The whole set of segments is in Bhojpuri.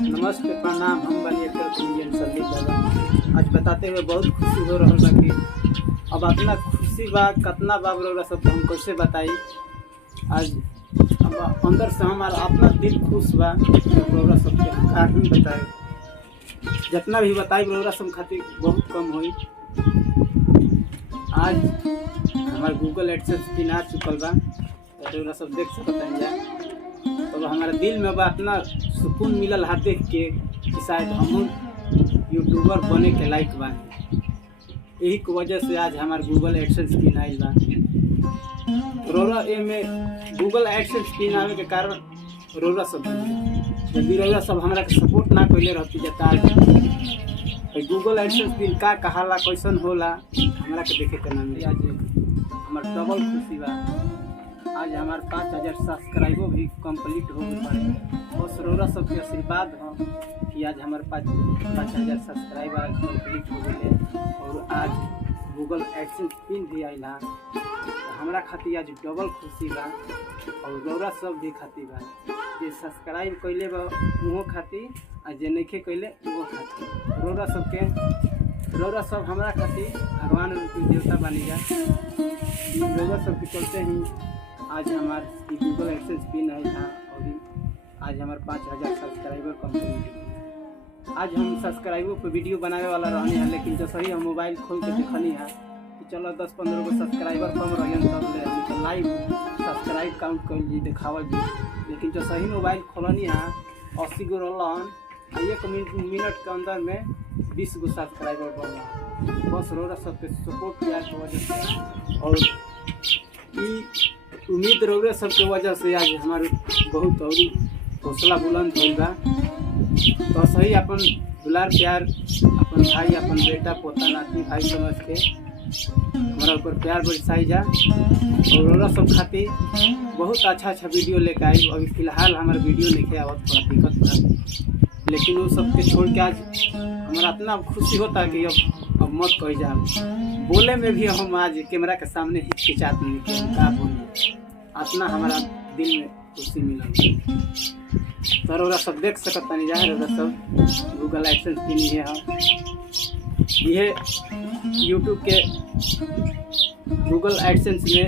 नमस्ते प्रणाम। हम बनी एक्टर कॉमेडियन संदीप दादा। आज बताते हुए बहुत खुशी हो रहा बा कि अब अपना खुशी बा कतना बाब रहा सब हम कैसे बताई। आज अब अंदर से हमारा अपना दिल खुश बा रौरा सबके का ही बताए। जितना भी बताई रौरा सब खातिर बहुत कम हुई। आज हमारे गूगल एडसेंस पिन आ चुकल बा तो रौरा सब देख सकते हैं। तो हमारे दिल में बा इतना सुकून मिलल है देख के कि शायद हम यूट्यूबर बने के लायक बा। यही की वजह से आज हमारे गूगल एडसेंस पिन आइल बा। रौरा में गूगल एडसेंस पिन आवे के कारण रौरा सब यदि रौरा सब हमारा के सपोर्ट ना कइले रहती जता गूगल एडसेंस पिन का कहाला कैसन होला हमारा के देखे के ना मिली। आज हमार डबल खुशी बा। आज हमारे 5000 सब्सक्राइबर भी कंप्लीट हो गए। बस रौरा सबके आशीर्वाद हो कि आज हमारे 5000 सब्सक्राइबर कंप्लीट हो गए और आज गूगल एडसेंस पिन भी आइल है। हमारा खातिर आज डबल खुशी बा और रौरा सब भी खातिर बा। जे सब्सक्राइब कैले बा उहो खातिर आ जे नइखे कैले उहो खातिर। रौरा सब हमारा खातिर भगवान रूपी देवता बनी जा। रौरा सब के चलते ही आज हमारे गूगल एडसेंस पिन आया था और आज हमारे 5000 सब्सक्राइबर कंप्लीट। आज हम सब्सक्राइबर पर वीडियो बनाने वाला रहने हैं, लेकिन जो सही हम मोबाइल खोल के देखनी है कि चलो 10-15 गो सब्सक्राइबर कम रही तब ले हम लाइव सब्सक्राइब काउंट कर जी दिखावा जी। लेकिन जो सही मोबाइल खोलनी है 80 गो रहन 1 मिनट के अंदर में 20 गो सब्सक्राइबर बढ़ रहा। बस रौरा सबके सपोर्ट किया की वजह से और उम्मीद रौरा सबके वजह से आज हमारे बहुत और हौसला बुलंद हो बा। तो सही अपन दुलार प्यार अपन भाई अपन बेटा पोता नाती भाई समझ के हमारा ऊपर प्यार बरसाई जा। और रौरा सब खातिर बहुत अच्छा वीडियो लेके आई। अभी फिलहाल हमारा वीडियो लेके आवत थोड़ा दिक्कत बा, लेकिन वो सब के छोड़ के आज हमारा इतना खुशी होता है कि अब मत कही जा। बोले में भी हम आज कैमरा के सामने हिचकिचात नहीं कि हम का बोले। इतना हमारा दिल में खुशी मिला। तो रौरा सब देख सकता नहीं जा। रौरा सब गूगल एडसेंस पिन ये यूट्यूब के गूगल एडसेंस में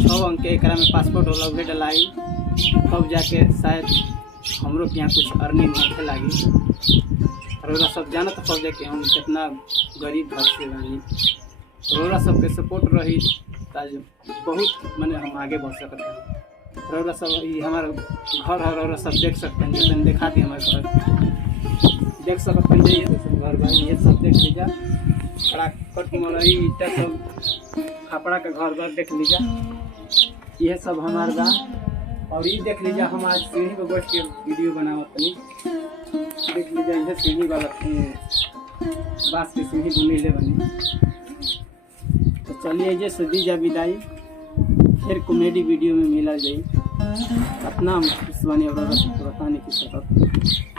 6 अंक के एकरा में पासपोर्ट होला उहे डलाई तब जाके शायद हमरो के यहाँ कुछ अर्निंग होखे लगी। रौरा सब जानत तब जाके हम कितना गरीब घर से बानी। रौरा सबके सपोर्ट रही आज बहुत मैंने हम आगे बढ़ सकते हैं। रौरा सब ये हमारा घर है रौरा सब देख सकते हैं। जैसे दिखा दी हमारे घर देख सकते हैं। ये घर भाई ये सब देख लीजिए खड़ा कट मरई ईटा सब खपड़ा के घर बार देख लीजिए। यह सब हमारे बा और ये देख लीजिए हम आज सीढ़ी पर बैठ के वीडियो बनावत नहीं। देख लीजिए यह सीढ़ी वाला बाँस की सीढ़ी बुनीले बनी। तो चलिए जैसे दी जा विदाई फिर कॉमेडी वीडियो में मिला जाए। अपना दुश्मनी और बता नहीं की सकत।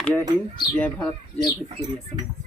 जय हिंद, जय भारत, जय भोजपुरी समाज।